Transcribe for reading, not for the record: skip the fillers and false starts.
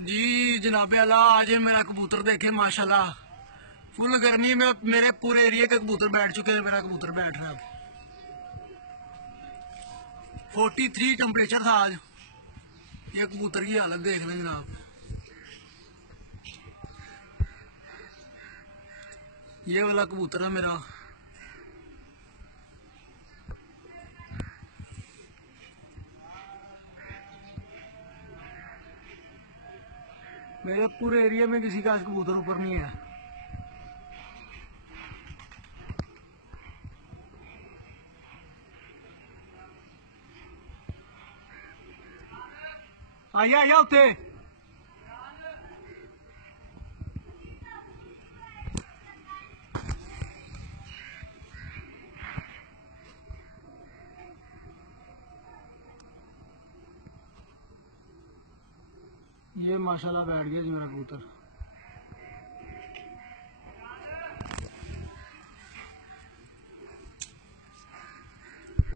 जी जनाबे अला, आज मेरा कबूतर देखे माशाल्लाह फुल गर्मी में मेरे पूरे एरिया के कबूतर बैठ चुके हैं। मेरा कबूतर बैठ रहा है। 43 टेम्परेचर था आज। ये कबूतर की हालत देख लें जनाब। ये वाला कबूतर है मेरा। मेरे पूरे एरिया में किसी का कबूतर ऊपर नहीं है। आइए आइए उत्ते। ये माशाल्लाह बैठ गया जी मेरा कबूतर।